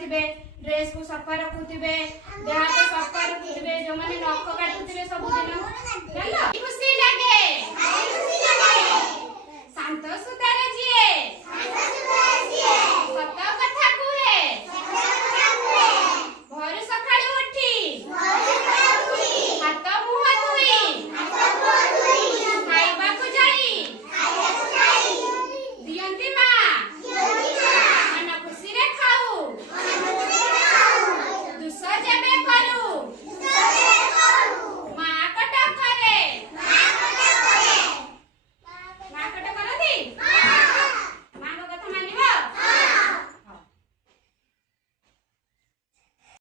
थे ड्रेस को सफा रखुवे देह को सफा रखुवे जो माने नख काटुवे सब दिन जानला खुशी लगे शांत सुतार जिए